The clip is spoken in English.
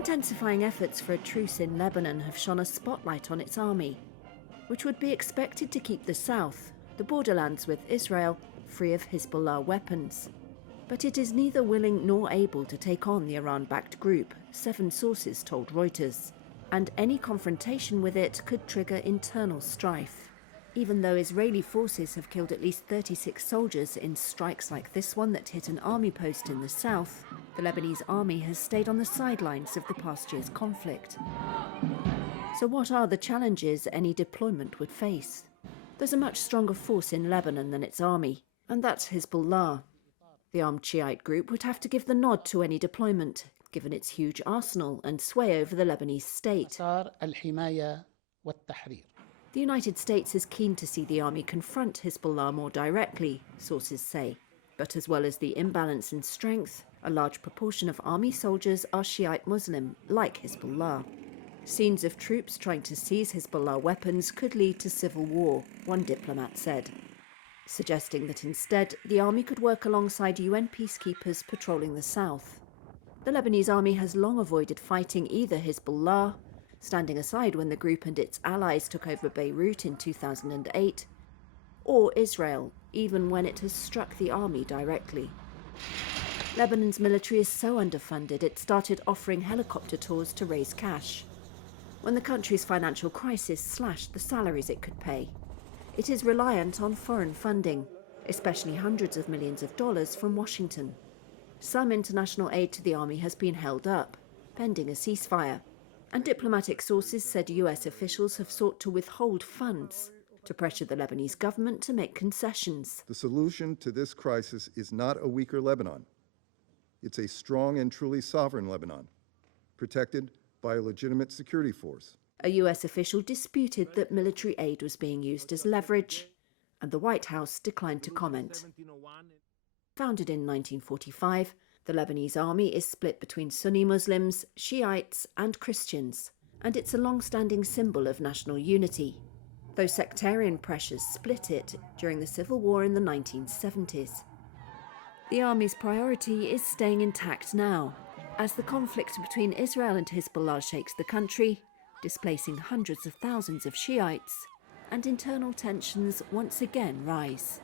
Intensifying efforts for a truce in Lebanon have shone a spotlight on its army, which would be expected to keep the south, the borderlands with Israel, free of Hezbollah weapons. But it is neither willing nor able to take on the Iran-backed group, 7 sources told Reuters, and any confrontation with it could trigger internal strife. Even though Israeli forces have killed at least 36 soldiers in strikes like this one that hit an army post in the south, the Lebanese army has stayed on the sidelines of the past year's conflict. So what are the challenges any deployment would face? There's a much stronger force in Lebanon than its army, and that's Hezbollah. The armed Shiite group would have to give the nod to any deployment, given its huge arsenal and sway over the Lebanese state. The United States is keen to see the army confront Hezbollah more directly, sources say. But as well as the imbalance in strength, a large proportion of army soldiers are Shiite Muslim, like Hezbollah. Scenes of troops trying to seize Hezbollah weapons could lead to civil war, one diplomat said, suggesting that instead the army could work alongside UN peacekeepers patrolling the south. The Lebanese army has long avoided fighting either Hezbollah, standing aside when the group and its allies took over Beirut in 2008, or Israel, even when it has struck the army directly. Lebanon's military is so underfunded it started offering helicopter tours to raise cash, when the country's financial crisis slashed the salaries it could pay. It is reliant on foreign funding, especially hundreds of millions of dollars from Washington. Some international aid to the army has been held up, pending a ceasefire, and diplomatic sources said US officials have sought to withhold funds to pressure the Lebanese government to make concessions. The solution to this crisis is not a weaker Lebanon. It's a strong and truly sovereign Lebanon, protected by a legitimate security force. A US official disputed that military aid was being used as leverage, and the White House declined to comment. Founded in 1945, the Lebanese army is split between Sunni Muslims, Shiites, and Christians, and it's a long-standing symbol of national unity, though sectarian pressures split it during the civil war in the 1970s. The army's priority is staying intact now, as the conflict between Israel and Hezbollah shakes the country, displacing hundreds of thousands of Shiites, and internal tensions once again rise.